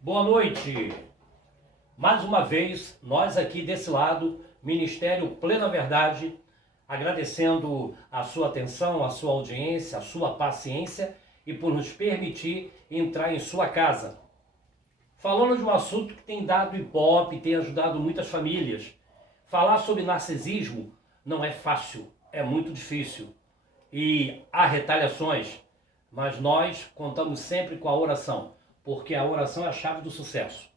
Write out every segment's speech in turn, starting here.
Boa noite. Mais uma vez, nós aqui desse lado, Ministério Plena Verdade, agradecendo a sua atenção, a sua audiência, a sua paciência e por nos permitir entrar em sua casa. Falando de um assunto que tem dado ibope e tem ajudado muitas famílias. Falar sobre narcisismo não é fácil, é muito difícil. E há retaliações, mas nós contamos sempre com a oração, porque a oração é a chave do sucesso.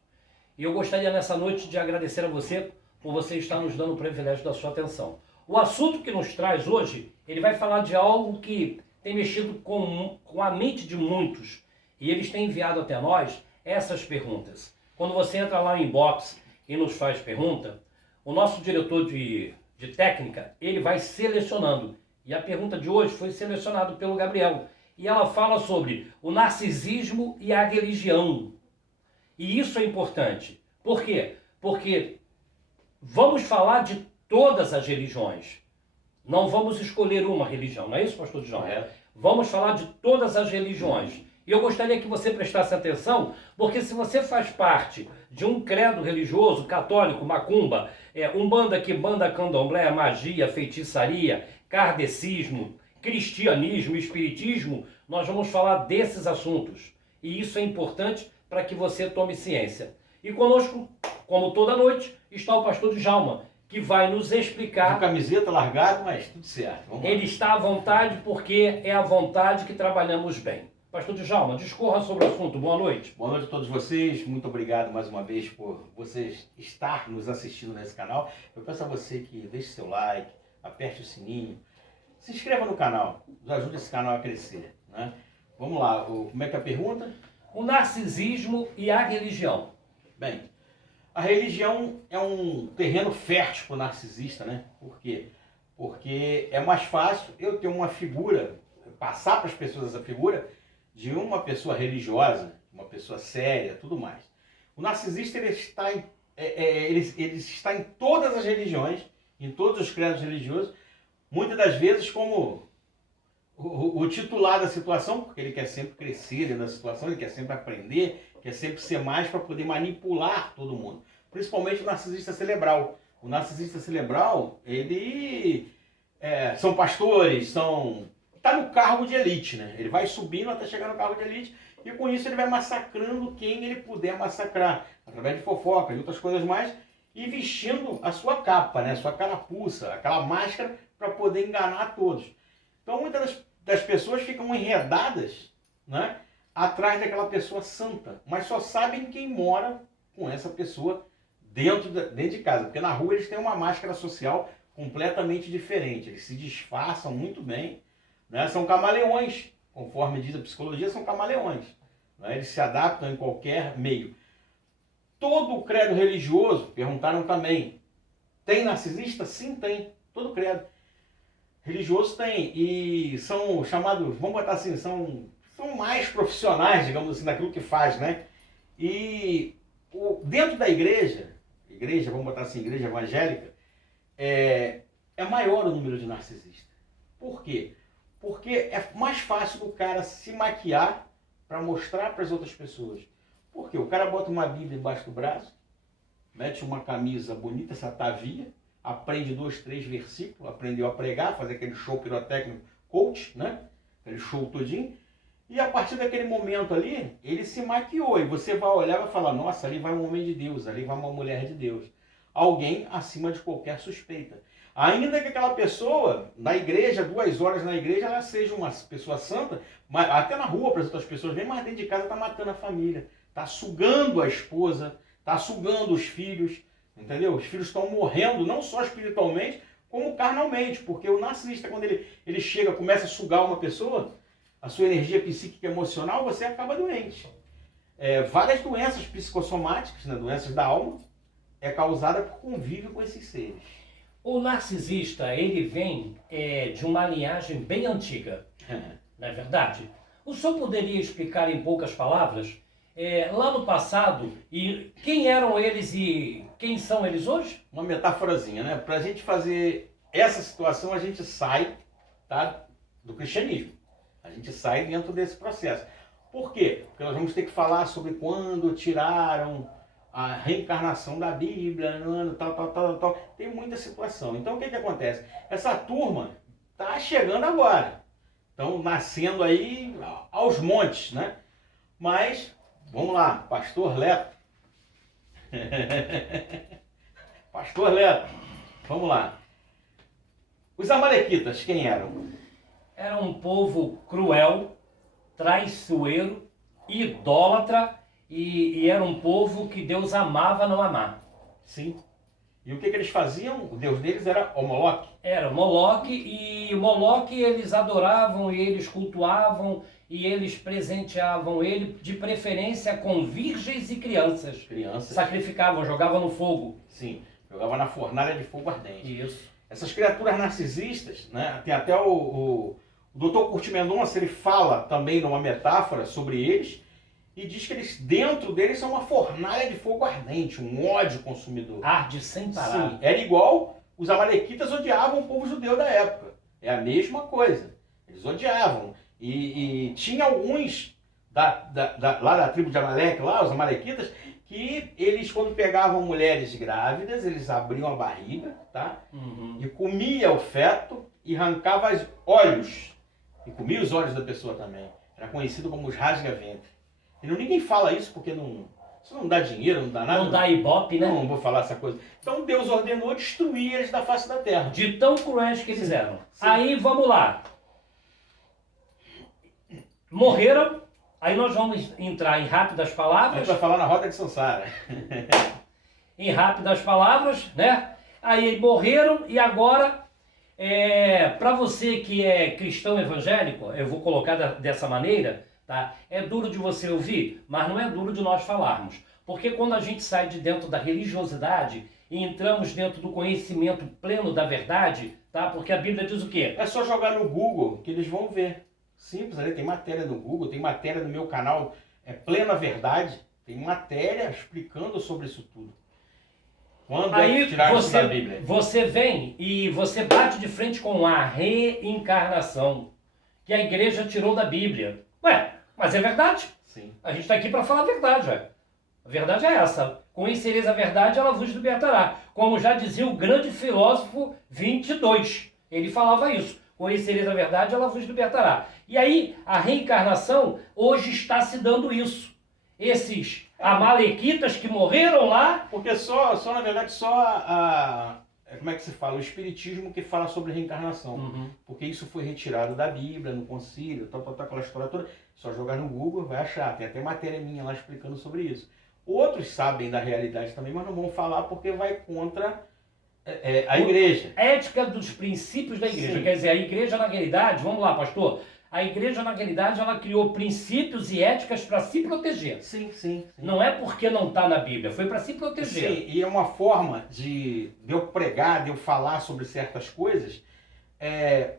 E eu gostaria nessa noite de agradecer a você por você estar nos dando o privilégio da sua atenção. O assunto que nos traz hoje, ele vai falar de algo que tem mexido com a mente de muitos. E eles têm enviado até nós essas perguntas. Quando você entra lá no inbox e nos faz pergunta, o nosso diretor de técnica, ele vai selecionando. E a pergunta de hoje foi selecionada pelo Gabriel. E ela fala sobre o narcisismo e a religião. E isso é importante. Por quê? Porque vamos falar de todas as religiões. Não vamos escolher uma religião, não é isso, pastor João? Vamos falar de todas as religiões. E eu gostaria que você prestasse atenção, porque se você faz parte de um credo religioso, católico, macumba, umbanda, quimbanda, candomblé, magia, feitiçaria, kardecismo, cristianismo, espiritismo, nós vamos falar desses assuntos. E isso é importante para que você tome ciência. E conosco, como toda noite, está o pastor Djalma, que vai nos explicar. De camiseta largada, mas tudo certo. Vamos lá. Ele está à vontade porque é à vontade que trabalhamos bem. Pastor Djalma, discorra sobre o assunto. Boa noite. Boa noite a todos vocês. Muito obrigado mais uma vez por vocês estar nos assistindo nesse canal. Eu peço a você que deixe seu like, aperte o sininho, se inscreva no canal, nos ajude esse canal a crescer, né? Vamos lá, como é que é a pergunta? O narcisismo e a religião. Bem, a religião é um terreno fértil para o narcisista, né? Por quê? Porque é mais fácil eu ter uma figura, passar para as pessoas essa figura de uma pessoa religiosa, uma pessoa séria, tudo mais. O narcisista ele está em todas as religiões, em todos os credos religiosos, muitas das vezes como o titular da situação, porque ele quer sempre crescer dentro da situação, ele quer sempre aprender, quer sempre ser mais para poder manipular todo mundo. Principalmente o narcisista cerebral. O narcisista cerebral, ele são pastores, está no cargo de elite, né? Ele vai subindo até chegar no cargo de elite e com isso ele vai massacrando quem ele puder massacrar, através de fofoca e outras coisas mais, e vestindo a sua capa, né? A sua carapuça, aquela máscara para poder enganar todos. Então muitas das pessoas ficam enredadas, né, atrás daquela pessoa santa, mas só sabem quem mora com essa pessoa dentro de casa, porque na rua eles têm uma máscara social completamente diferente, eles se disfarçam muito bem, né? São camaleões, conforme diz a psicologia, são camaleões, né? Eles se adaptam em qualquer meio. Todo o credo religioso, perguntaram também, tem narcisista? Sim, tem, todo credo religioso tem, e são chamados, vamos botar assim, são mais profissionais, digamos assim, daquilo que faz, né? E dentro da igreja, vamos botar assim, igreja evangélica, é maior o número de narcisistas. Por quê? Porque é mais fácil o cara se maquiar para mostrar para as outras pessoas. Por quê? O cara bota uma Bíblia embaixo do braço, mete uma camisa bonita, essa atavia, aprende 2, 3 versículos, aprendeu a pregar, fazer aquele show pirotécnico coach, né? Aquele show todinho. E a partir daquele momento ali, ele se maquiou. E você vai olhar e vai falar, nossa, ali vai um homem de Deus, ali vai uma mulher de Deus. Alguém acima de qualquer suspeita. Ainda que aquela pessoa, na igreja, 2 horas na igreja, ela seja uma pessoa santa, mas até na rua para as outras pessoas verem, mas dentro de casa está matando a família. Está sugando a esposa, está sugando os filhos. Entendeu? Os filhos estão morrendo, não só espiritualmente, como carnalmente. Porque o narcisista, quando ele chega, começa a sugar uma pessoa, a sua energia psíquica e emocional, você acaba doente. Várias doenças psicossomáticas, né, doenças da alma, é causada por convívio com esses seres. O narcisista, ele vem de uma linhagem bem antiga, não é verdade? O senhor poderia explicar em poucas palavras, lá no passado, e quem eram eles e quem são eles hoje? Uma metáforazinha, né? Para a gente fazer essa situação, a gente sai, tá, do cristianismo. A gente sai dentro desse processo. Por quê? Porque nós vamos ter que falar sobre quando tiraram a reencarnação da Bíblia, no ano tal. Tem muita situação. Então o que acontece? Essa turma está chegando agora. Estão nascendo aí aos montes, né? Mas, vamos lá, Pastor Leto. Pastor Leto, vamos lá. Os amalequitas, quem eram? Era um povo cruel, traiçoeiro, idólatra e era um povo que Deus amava não amar. Sim. E o que eles faziam? O deus deles era o Moloque. Era Moloque, e o Moloque eles adoravam e eles cultuavam e eles presenteavam ele, de preferência com virgens e crianças. Crianças. Sacrificavam, jogavam no fogo. Sim, jogava na fornalha de fogo ardente. Isso. Essas criaturas narcisistas, né? Tem até o Dr. Curti Mendonça, ele fala também numa metáfora sobre eles e diz que eles, dentro deles, são uma fornalha de fogo ardente, um ódio consumidor. Arde sem parar. Sim, era igual os amalequitas odiavam o povo judeu da época. É a mesma coisa. Eles odiavam. E tinha alguns lá da tribo de Amaleque, lá, os amalequitas, que eles, quando pegavam mulheres grávidas, eles abriam a barriga, tá? E comia o feto e arrancava os olhos. E comia os olhos da pessoa também. Era conhecido como os rasga-ventre. E ninguém fala isso porque isso não dá dinheiro, não dá nada. Não dá ibope, né? Não vou falar essa coisa. Então Deus ordenou destruir eles da face da terra. De tão cruéis que eles eram. Sim. Aí, vamos lá. Morreram. Aí nós vamos entrar em rápidas A palavras. gente vai falar na roda de Sansara. Em rápidas palavras, né? Aí morreram e agora, para você que é cristão evangélico, eu vou colocar dessa maneira, tá? É duro de você ouvir, mas não é duro de nós falarmos. Porque quando a gente sai de dentro da religiosidade e entramos dentro do conhecimento pleno da verdade, tá? Porque a Bíblia diz o quê? É só jogar no Google que eles vão ver. Simples, ali tem matéria no Google, tem matéria no meu canal, Plena Verdade, tem matéria explicando sobre isso tudo. Quando aí tiraram isso da Bíblia? Você vem e você bate de frente com a reencarnação que a igreja tirou da Bíblia. Ué, mas é verdade. Sim. A gente está aqui para falar a verdade, ué. A verdade é essa. Conhecereis a verdade, ela vos libertará. Como já dizia o grande filósofo 22. Ele falava isso. Conhecereis a verdade, ela vos libertará. E aí, a reencarnação hoje está se dando isso. Esses amalequitas que morreram lá... Porque na verdade, como é que se fala? O espiritismo que fala sobre reencarnação. Porque isso foi retirado da Bíblia, no concílio, aquela história toda. Só jogar no Google, vai achar. Tem até matéria minha lá explicando sobre isso. Outros sabem da realidade também, mas não vão falar porque vai contra a igreja. Ética dos princípios da igreja. Sim. Quer dizer, a igreja na realidade, vamos lá, pastor, a igreja na realidade ela criou princípios e éticas para se proteger. Sim. Não é porque não está na Bíblia, foi para se proteger. Sim, e é uma forma de eu pregar, de eu falar sobre certas coisas,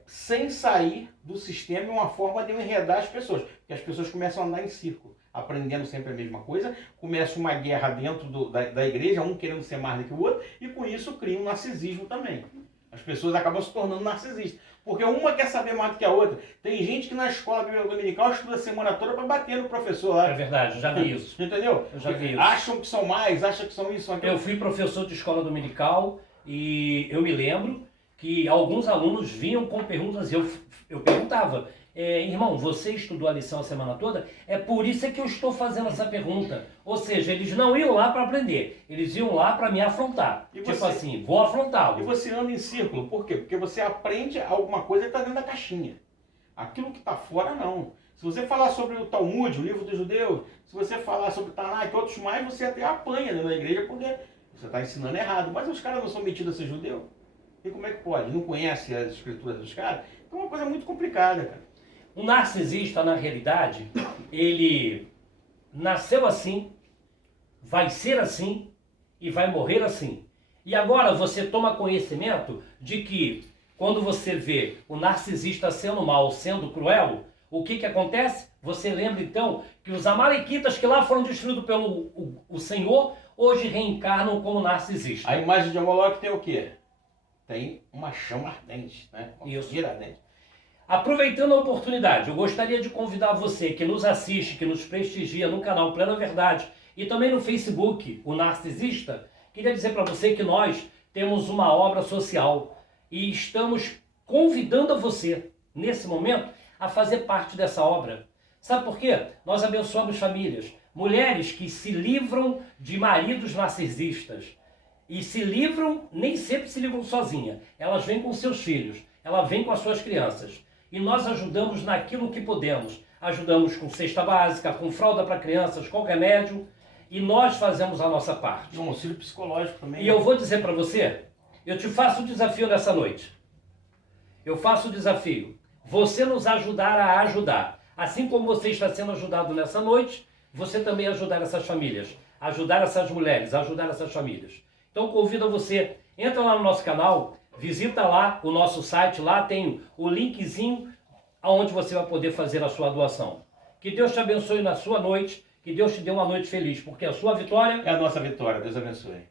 sem sair do sistema, é uma forma de eu enredar as pessoas. Porque as pessoas começam a andar em círculo, aprendendo sempre a mesma coisa, começa uma guerra dentro da igreja, um querendo ser mais do que o outro, e com isso cria um narcisismo também. As pessoas acabam se tornando narcisistas. Porque uma quer saber mais do que a outra. Tem gente que na escola bíblica dominical estuda a semana toda para bater no professor lá. É verdade, já vi isso. Entendeu? Eu já vi isso. Acham que são mais, acham que são isso, são aquilo. Eu fui professor de escola dominical e eu me lembro que alguns alunos vinham com perguntas e eu perguntava, irmão, você estudou a lição a semana toda? É por isso que eu estou fazendo essa pergunta. Ou seja, eles não iam lá para aprender, eles iam lá para me afrontar. E tipo você? assim, vou afrontá-lo. E você anda em círculo. Por quê? Porque você aprende alguma coisa que está dentro da caixinha. Aquilo que está fora, não. Se você falar sobre o Talmud, o livro dos judeus, se você falar sobre Tanakh e outros mais, você até apanha dentro da igreja porque você está ensinando errado. Mas os caras não são metidos a ser judeu. E como é que pode? Não conhece as escrituras dos caras? Então é uma coisa muito complicada, cara. O narcisista, na realidade, ele nasceu assim, vai ser assim e vai morrer assim. E agora você toma conhecimento de que quando você vê o narcisista sendo mal, sendo cruel, o que acontece? Você lembra então que os amalequitas que lá foram destruídos pelo o Senhor, hoje reencarnam como narcisistas. A imagem de Moloque tem o quê? Tem uma chama ardente, né? Uma Isso. fogueira ardente. Aproveitando a oportunidade, eu gostaria de convidar você que nos assiste, que nos prestigia no canal Plena Verdade e também no Facebook, o Narcisista, queria dizer para você que nós temos uma obra social e estamos convidando a você, nesse momento, a fazer parte dessa obra. Sabe por quê? Nós abençoamos famílias, mulheres que se livram de maridos narcisistas e se livram, nem sempre se livram sozinha, elas vêm com seus filhos, elas vêm com as suas crianças. E nós ajudamos naquilo que podemos. Ajudamos com cesta básica, com fralda para crianças, com remédio. E nós fazemos a nossa parte. E um auxílio psicológico também. E eu vou dizer para você, eu te faço um desafio nessa noite. Eu faço o desafio. Você nos ajudar a ajudar. Assim como você está sendo ajudado nessa noite, você também ajudar essas famílias. Ajudar essas mulheres, ajudar essas famílias. Então convido você, entra lá no nosso canal, visita lá o nosso site, lá tem o linkzinho onde você vai poder fazer a sua doação. Que Deus te abençoe na sua noite, que Deus te dê uma noite feliz, porque a sua vitória é a nossa vitória. Deus abençoe.